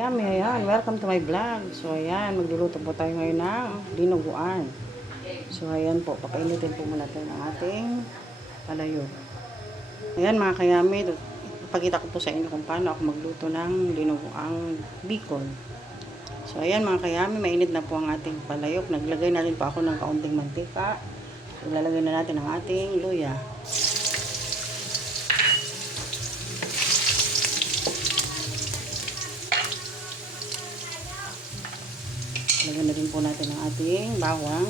Yummy, ayan. Welcome to my vlog. So, ayan. Magluluto po tayo ngayon ng dinuguan. So, ayan po. Papainitin po muna tayo ng ating palayo. Ayan mga kayami. Ipakita ko po sa inyo kung paano ako magluto ng dinuguang bicol. So, ayan mga kayami. Mainit na po ang ating palayok. Naglagay na rin po ako ng kaunting mantika. Ilalagay na natin ang ating luya. Lagyan na rin po natin ang ating bawang.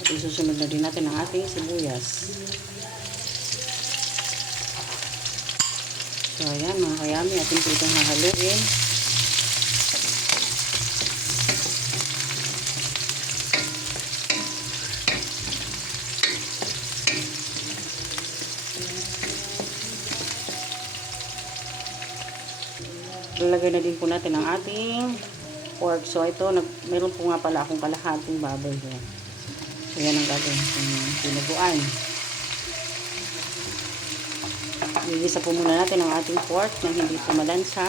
At isusunod na din natin ang ating sibuyas. So, ayan mga kayami, atin po itong hahaluin. Lalagay na din po natin ang ating pork. So, ito, meron po nga pala akong kalahating baboy dyan. So, yan ang gagawin ng dinuguan. Igisa po muna natin ang ating pork na hindi po malansa.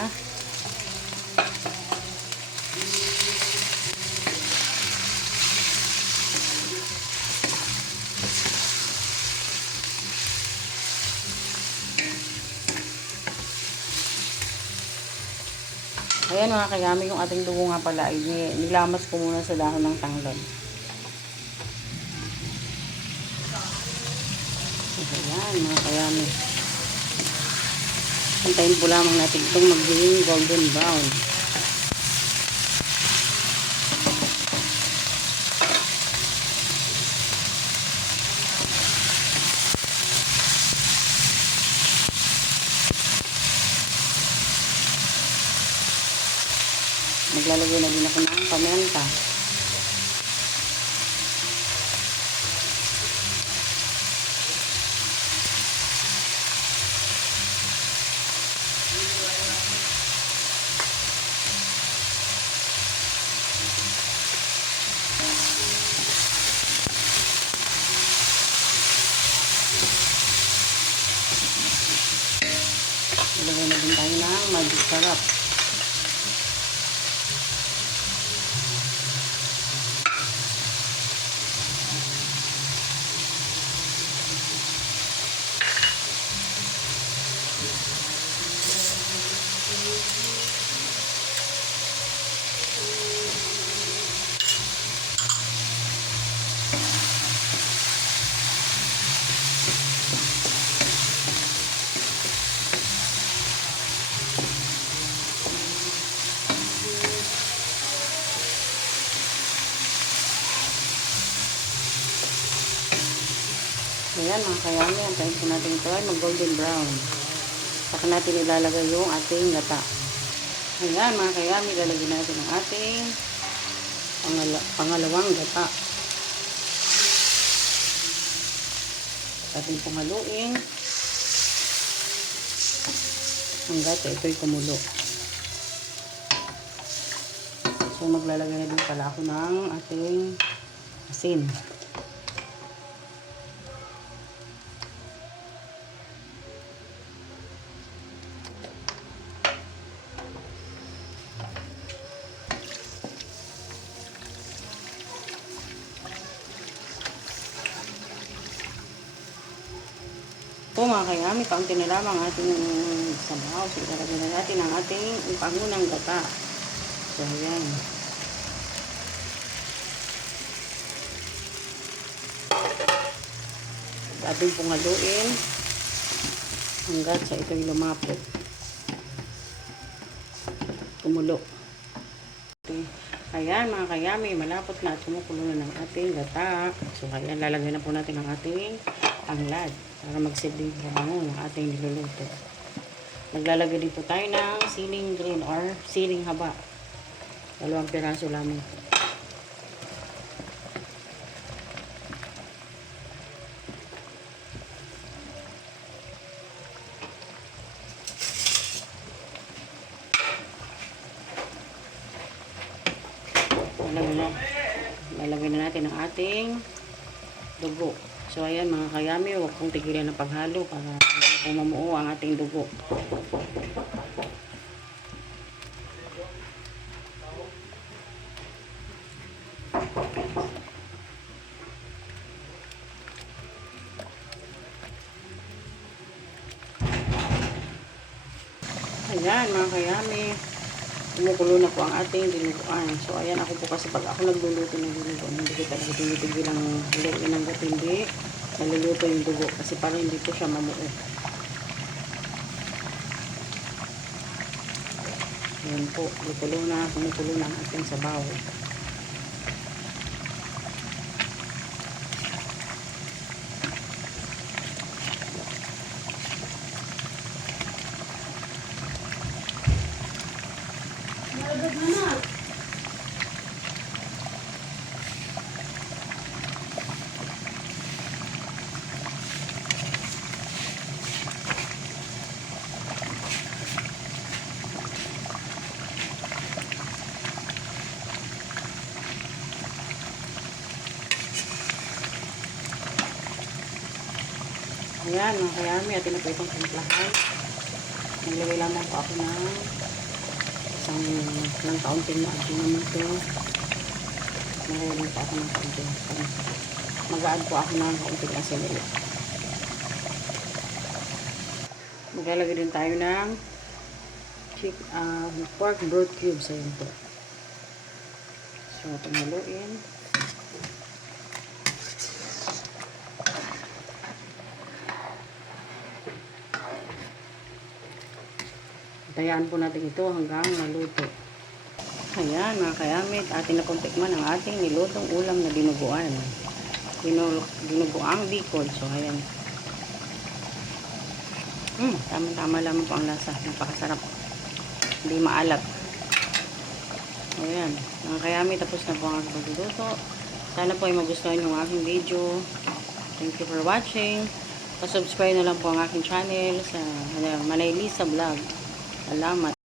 Ayan mga kayami, yung ating dugo nga pala ay nilamas ko muna sa dahon ng tanglad. Ayan mga kayami. Hintayin po lamang natin itong magiging golden brown. Maglalagay na din ako ng paminta. Maglalagay na din tayo ng magic sarap. Ayan mga kayami, antayin po natin ito ay mag golden brown. Saka natin ilalagay yung ating gata. Ayan mga kayami, ilalagay natin ang ating pangalawang gata. Ating pong haluin hanggat ito'y kumulo. So maglalagay na din pala ako ng ating asin. Po mga kayami, kaunti na lamang ating sabaw. So, ilalagay na natin ang ating pangunang gata. So, ayan. Ating pong haluin hanggat sa ito'y lumapot. Kumulo. Okay. Ayan mga kayami, malapot na at kumukulo na ng ating gata. So, ayan, lalagay na po natin ang ating tanglad para magsilbing bango ng ating niluluto. Naglalagay din po tayo ng siling green or siling haba. 2 piraso lamang. Lalagay na natin ang ating dugo. So ayan mga kayami, huwag pong tigilan ng paghalo para hindi po mamuo ang ating dugo. Ayan mga kayami, kumukulo na po ang ating dinuguan. So ayan, ako po kasi pag ako nagluluto ng dinuguan, hindi ko talaga tinitigil ang haluin hanggat hindi naluluto yung dugo kasi parang hindi po siya mamuo. Ayan po, kumukulo na ang ating sabaw. Ayan mga kayami, atin na po itong timplahan. Naglagay lamang po ako ng kaunting na atin naman ito. Naglagay po ako ng kaunting. Mag-add po ako ng kaunting asin ulit. Maglalagay din tayo ng pork broth cubes. Ayan po. So, itong haluin. Tayaan po natin ito hanggang maluto. Ayan mga kayamit, atin na pong tikman ang ating nilutong ulam na dinuguan. Dinuguang bicol. So ayan. Tama-tama lamang po ang lasa. Napakasarap. Hindi maalat. Ayan. Mga kayamit, tapos na po ang aking pagluluto. Sana po ay magustuhan yung aking video. Thank you for watching. Pa-subscribe na lang po ang aking channel sa Manay Lisa Vlog. Salamat.